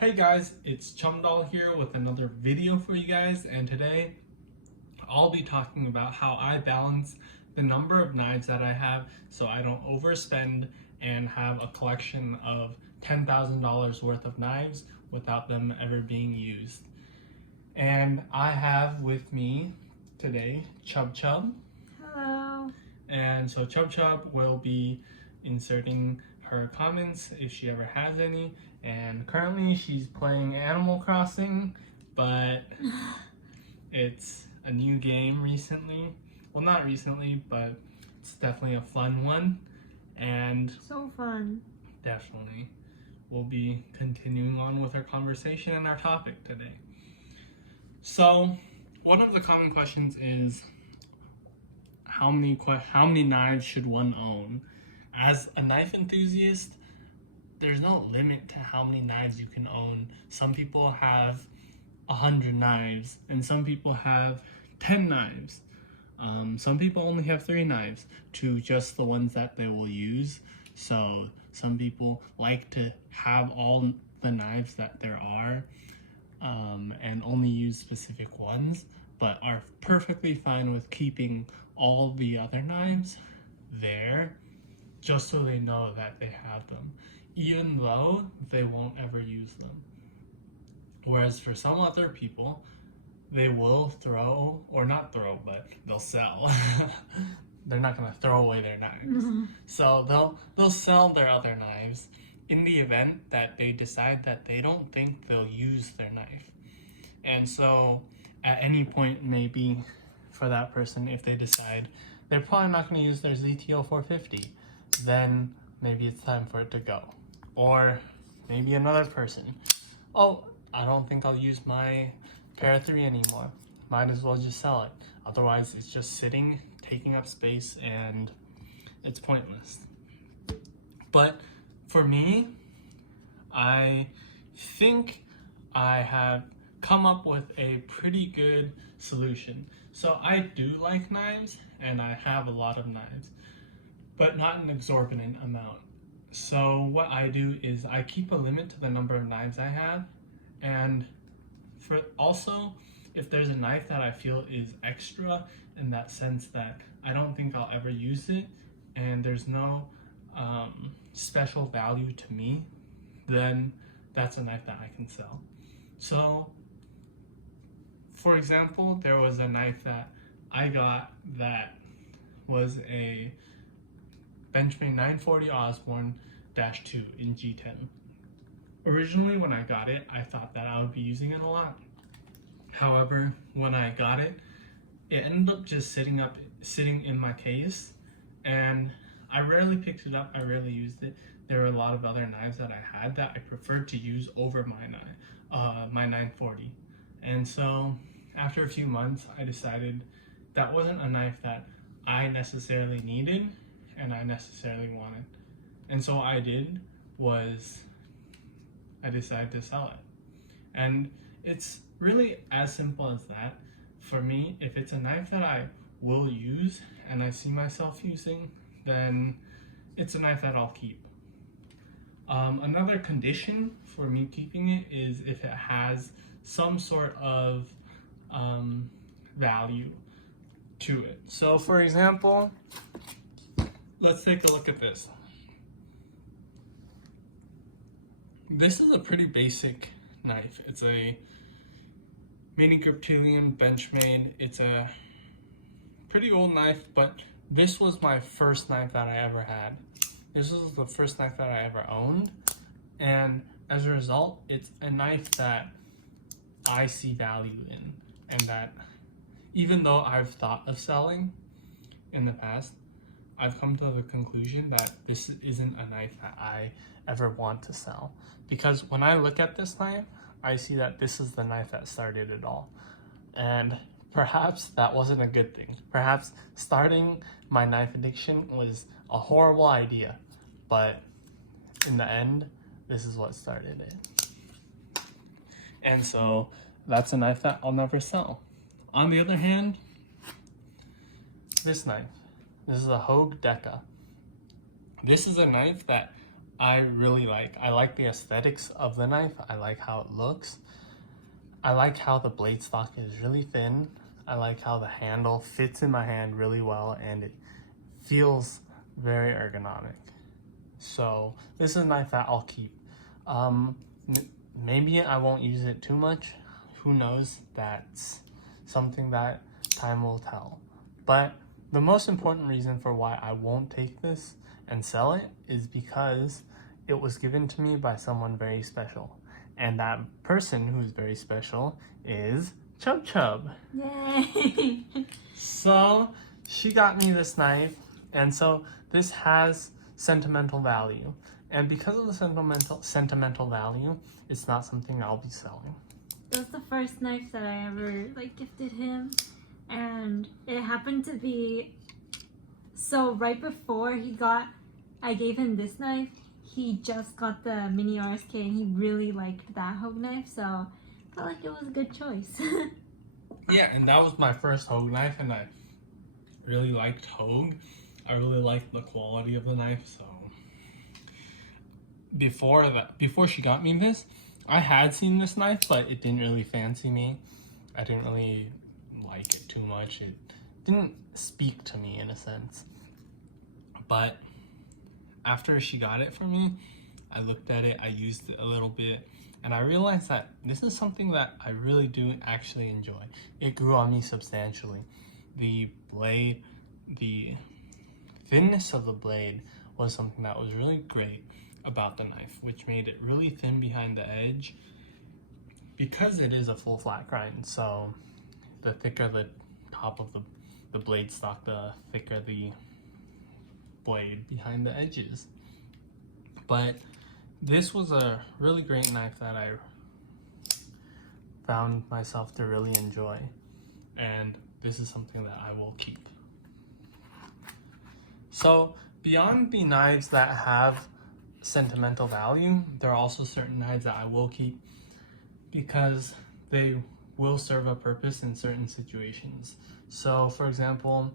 Hey guys, it's Chumdoll here with another video for you guys, and today I'll be talking about how I balance the number of knives that I have so I don't overspend and have a collection of $10,000 worth of knives without them ever being used. And I have with me today Chub Chub. Hello. And so Chub Chub will be inserting her comments if she ever has any. And currently she's playing Animal Crossing, but it's a new game recently. Well, not recently, but it's definitely a fun one. And So fun. definitely we'll be continuing on with our conversation and our topic today. So one of the common questions is how many knives should one own? As a knife enthusiast, there's no limit to how many knives you can own. Some people have 100 knives, and some people have 10 knives. Some people only have 3 knives to just the ones that they will use. So some people like to have all the knives that there are and only use specific ones, but are perfectly fine with keeping all the other knives there just so they know that they have them, even though they won't ever use them. Whereas for some other people, they will throw, or not throw, but they'll sell. They're not going to throw away their knives. So they'll sell their other knives in the event that they decide that they don't think they'll use their knife. And so at any point, maybe for that person, if they decide they're probably not going to use their ZTO 450, then maybe it's time for it to go. Or maybe another person, oh, I don't think I'll use my Para 3 anymore. Might as well just sell it. Otherwise, it's just sitting, taking up space, and it's pointless. But for me, I think I have come up with a pretty good solution. So I do like knives, and I have a lot of knives, but not an exorbitant amount. So what I do is I keep a limit to the number of knives I have, and for also, if there's a knife that I feel is extra in that sense that I don't think I'll ever use it, and there's no special value to me, then that's a knife that I can sell. So, for example, there was a knife that I got that was a Benchmade 940 Osborne -2 in G10. Originally, when I got it, I thought that I would be using it a lot. However, when I got it, it ended up just sitting in my case, and I rarely picked it up. I rarely used it. There were a lot of other knives that I had that I preferred to use over my 940. And so, after a few months, I decided that wasn't a knife that I necessarily needed and I necessarily wanted. And so what I did was I decided to sell it. And it's really as simple as that. For me, if it's a knife that I will use and I see myself using, then it's a knife that I'll keep. Another condition for me keeping it is if it has some sort of value to it. So for example, let's take a look at this. This is a pretty basic knife. It's a Mini Griptilian Benchmade. It's a pretty old knife, but this was my first knife that I ever had. This was the first knife that I ever owned, and as a result, it's a knife that I see value in, and that even though I've thought of selling in the past, I've come to the conclusion that this isn't a knife that I ever want to sell. Because when I look at this knife, I see that this is the knife that started it all. And perhaps that wasn't a good thing. Perhaps starting my knife addiction was a horrible idea. But in the end, this is what started it. And so that's a knife that I'll never sell. On the other hand, this knife. This is a Hogue Deca. This is a knife that I like the aesthetics of the knife. I like how it looks. I like how the blade stock is really thin. I like how the handle fits in my hand really well and it feels very ergonomic. So this is a knife that I'll keep. Maybe I won't use it too much. Who knows? That's something that time will tell. But the most important reason for why I won't take this and sell it is because it was given to me by someone very special. And that person who's very special is Chub Chub. Yay! So she got me this knife, and so this has sentimental value. And because of the sentimental value, it's not something I'll be selling. That was the first knife that I ever gifted him, and it happened to be so right before I gave him this knife. He just got the mini RSK and he really liked that Hogue knife, so I felt like it was a good choice. Yeah, and that was my first Hogue knife, and I really liked Hogue. I really liked the quality of the knife, so before she got me this, I had seen this knife, but it didn't really fancy me. I didn't really like it too much. It didn't speak to me in a sense. But after she got it for me, I looked at it, I used it a little bit, and I realized that this is something that I really do actually enjoy. It grew on me substantially. The blade, the thinness of the blade was something that was really great about the knife, which made it really thin behind the edge because it is a full flat grind. So the thicker the top of the blade stock, the thicker the blade behind the edges. But this was a really great knife that I found myself to really enjoy, and this is something that I will keep. So beyond the knives that have sentimental value, there are also certain knives that I will keep because they will serve a purpose in certain situations. So for example,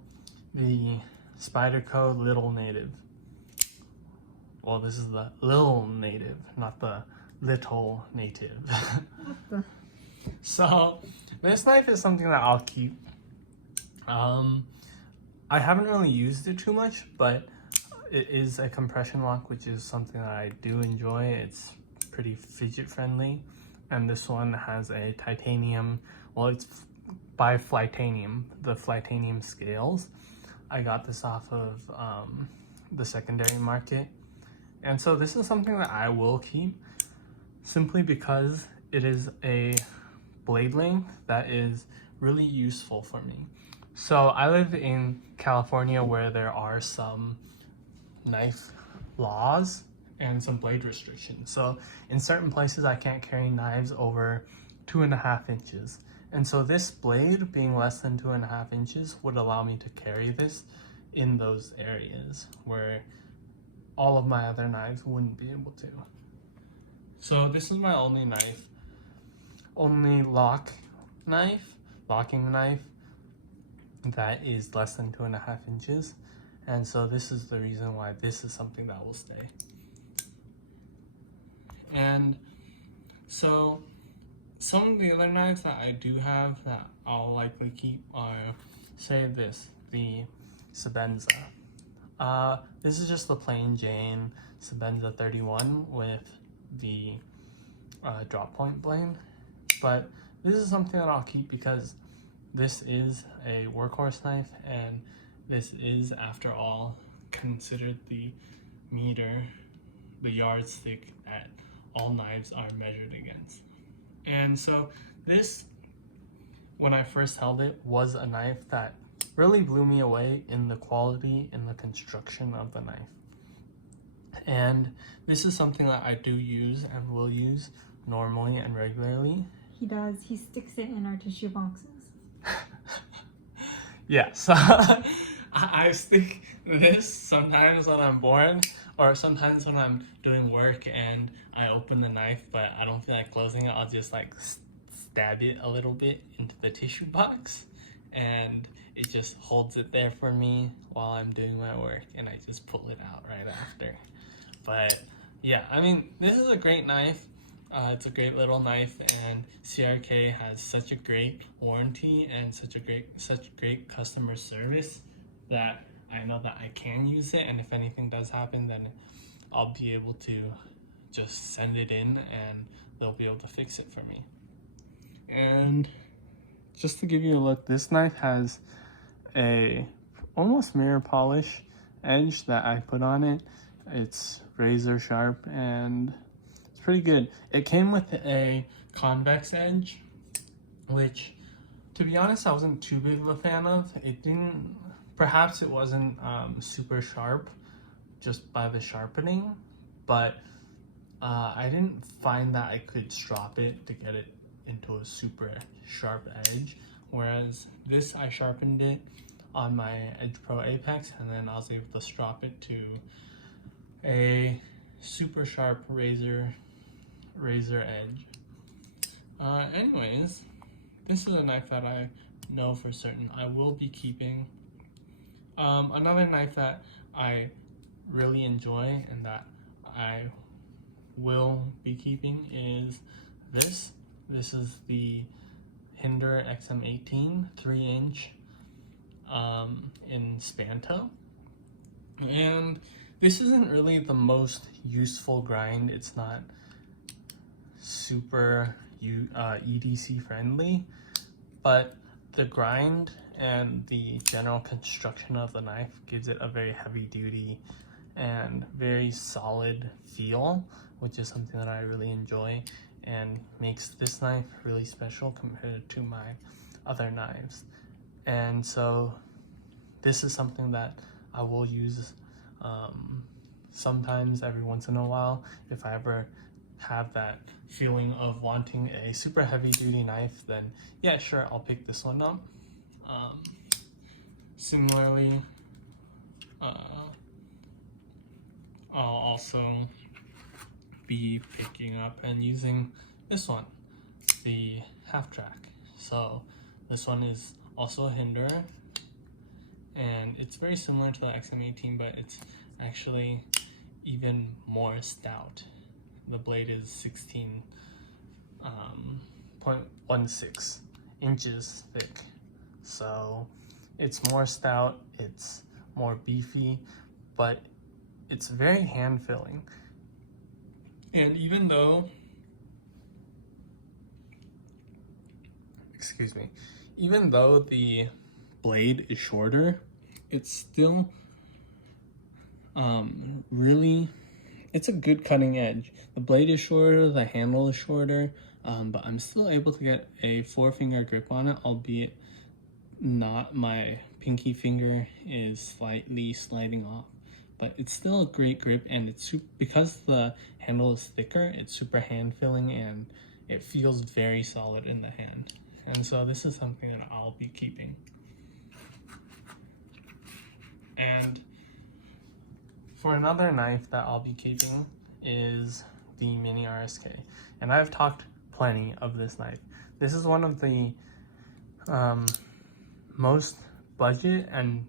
the Spyderco Little Native. Well, this is the Lil Native, not the Little Native. So this knife is something that I'll keep. I haven't really used it too much, but it is a compression lock, which is something that I do enjoy. It's pretty fidget friendly, and this one has a titanium, well, it's by Flytanium, the Flytanium scales. I got this off of the secondary market, and so this is something that I will keep simply because it is a blade length that is really useful for me. So I live in California where there are some knife laws and some blade restrictions. So in certain places I can't carry knives over 2.5 inches. And so this blade being less than 2.5 inches would allow me to carry this in those areas where all of my other knives wouldn't be able to. So this is my only locking knife that is less than 2.5 inches. And so this is the reason why this is something that will stay. And so some of the other knives that I do have that I'll likely keep are, say this, the Sebenza. This is just the plain Jane Sebenza 31 with the drop point blade. But this is something that I'll keep because this is a workhorse knife, and this is, after all, considered the meter, the yardstick that all knives are measured against. And so this, when I first held it, was a knife that really blew me away in the quality and the construction of the knife. And this is something that I do use and will use normally and regularly. He does. He sticks it in our tissue boxes. Yeah, so I stick this sometimes when I'm bored, or sometimes when I'm doing work and I open the knife but I don't feel like closing it. I'll just like stab it a little bit into the tissue box, and it just holds it there for me while I'm doing my work, and I just pull it out right after. But yeah, I mean, this is a great knife. It's a great little knife, and CRK has such a great warranty and such great customer service that I know that I can use it, and if anything does happen, then I'll be able to just send it in and they'll be able to fix it for me. And just to give you a look, this knife has a almost mirror polish edge that I put on it. It's razor sharp and it's pretty good. It came with a convex edge, which to be honest I wasn't too big of a fan of. Perhaps it wasn't super sharp just by the sharpening, but I didn't find that I could strop it to get it into a super sharp edge, whereas this I sharpened it on my Edge Pro Apex and then I was able to strop it to a super sharp razor edge. Anyways, this is a knife that I know for certain I will be keeping. Another knife that I really enjoy and that I will be keeping is this. This is the Hinder XM18 3-inch in Spanto. And this isn't really the most useful grind. It's not super EDC friendly, but the grind and the general construction of the knife gives it a very heavy duty and very solid feel, which is something that I really enjoy and makes this knife really special compared to my other knives. And so this is something that I will use sometimes every once in a while if I ever have that feeling of wanting a super heavy duty knife, then yeah, sure, I'll pick this one up. Similarly, I'll also be picking up and using this one, the Half Track. So this one is also a Hinder, and it's very similar to the XM18, but it's actually even more stout. The blade is 16.16 inches thick, so it's more stout, it's more beefy, but it's very hand-filling. And even though, even though the blade is shorter, it's still really, it's a good cutting edge. The blade is shorter, the handle is shorter, but I'm still able to get a 4-finger grip on it, albeit not, my pinky finger is slightly sliding off. But it's still a great grip, and it's because the handle is thicker, it's super hand-filling and it feels very solid in the hand. And so this is something that I'll be keeping. And for another knife that I'll be keeping is the Mini RSK. And I've talked plenty of this knife. This is one of the most budget and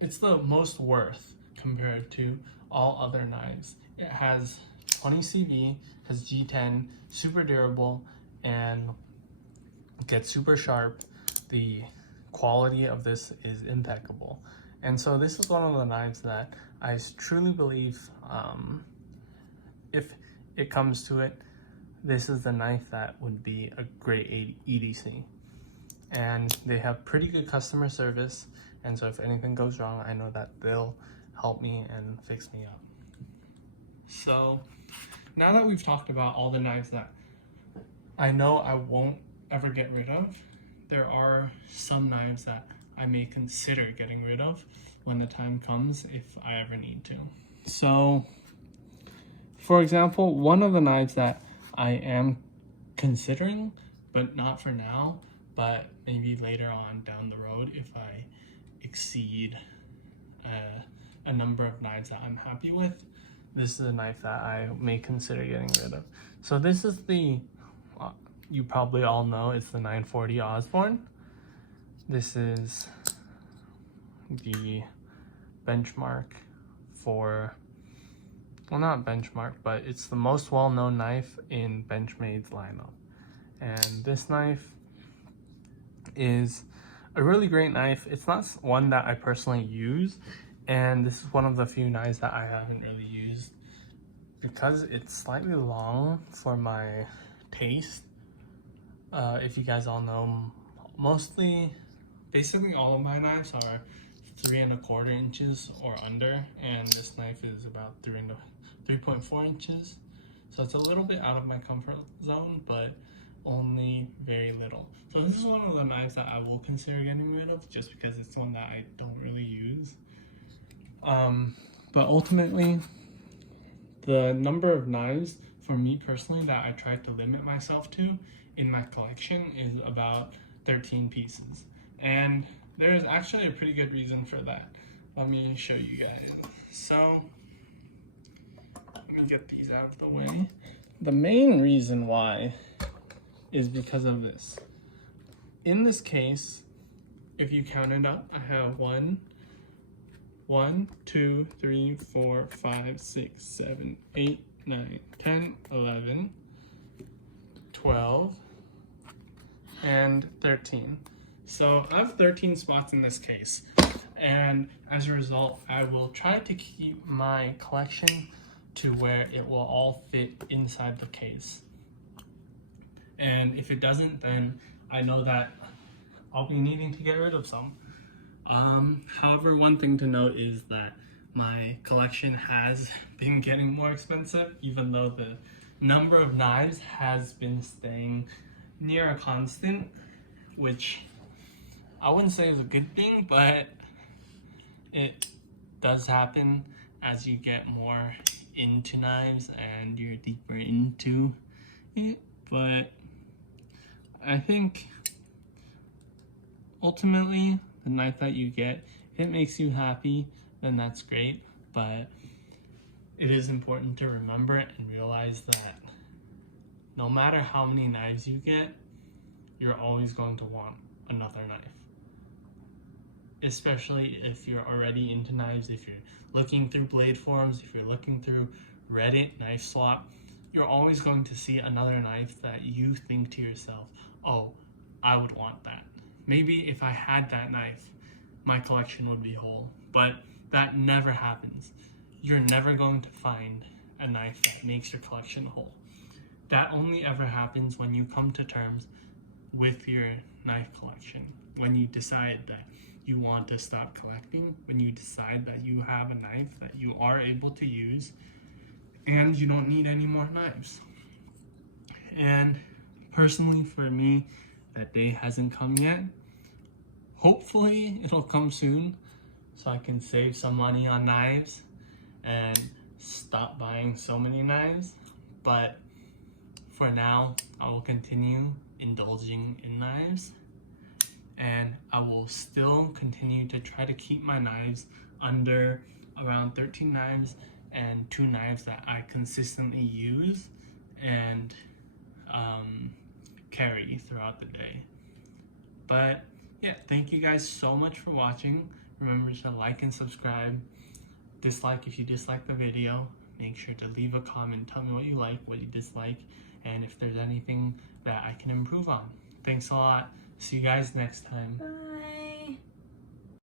it's the most worth compared to all other knives. It has 20 CV, has G10, super durable, and gets super sharp. The quality of this is impeccable. And so this is one of the knives that I truly believe, if it comes to it, this is the knife that would be a great EDC. And they have pretty good customer service, and so if anything goes wrong, I know that they'll help me and fix me up. So now that we've talked about all the knives that I know I won't ever get rid of, there are some knives that I may consider getting rid of when the time comes, if I ever need to. So, for example, one of the knives that I am considering, but not for now, but maybe later on down the road if I exceed a number of knives that I'm happy with, this is a knife that I may consider getting rid of. So this is the, you probably all know, it's the 940 Osborne. This is the benchmark for, well, not benchmark, but it's the most well-known knife in Benchmade's lineup. And this knife is a really great knife. It's not one that I personally use, and this is one of the few knives that I haven't really used because it's slightly long for my taste. If you guys all know, basically all of my knives are 3¼ inches or under, and this knife is about 3.4 inches. So it's a little bit out of my comfort zone, but only very little. So this is one of the knives that I will consider getting rid of just because it's one that I don't really use. But ultimately, the number of knives for me personally that I try to limit myself to in my collection is about 13 pieces. And there is actually a pretty good reason for that. Let me show you guys. So, let me get these out of the way. The main reason why is because of this. In this case, if you count it up, I have 1, 2, 3, 4, 5, 6, 7, 8, 9, 10, 11, 12, and 13. So I have 13 spots in this case. And as a result, I will try to keep my collection to where it will all fit inside the case. And if it doesn't, then I know that I'll be needing to get rid of some. However, one thing to note is that my collection has been getting more expensive, even though the number of knives has been staying near a constant, which I wouldn't say is a good thing, but it does happen as you get more into knives and you're deeper into it. But I think ultimately the knife that you get, if it makes you happy, then that's great. But it is important to remember and realize that no matter how many knives you get, you're always going to want another knife. Especially if you're already into knives, if you're looking through blade forums, if you're looking through Reddit, Knife Swap, you're always going to see another knife that you think to yourself, oh, I would want that. Maybe if I had that knife, my collection would be whole. But that never happens. You're never going to find a knife that makes your collection whole. That only ever happens when you come to terms with your knife collection. When you decide that you want to stop collecting, when you decide that you have a knife that you are able to use and you don't need any more knives. And personally for me, that day hasn't come yet. Hopefully it'll come soon so I can save some money on knives and stop buying so many knives. But for now, I will continue indulging in knives, and I will still continue to try to keep my knives under around 13 knives and 2 knives that I consistently use and carry throughout the day. But yeah, thank you guys so much for watching. Remember to like and subscribe. Dislike if you dislike the video. Make sure to leave a comment. Tell me what you like, what you dislike, and if there's anything that I can improve on. Thanks a lot. See you guys next time. Bye.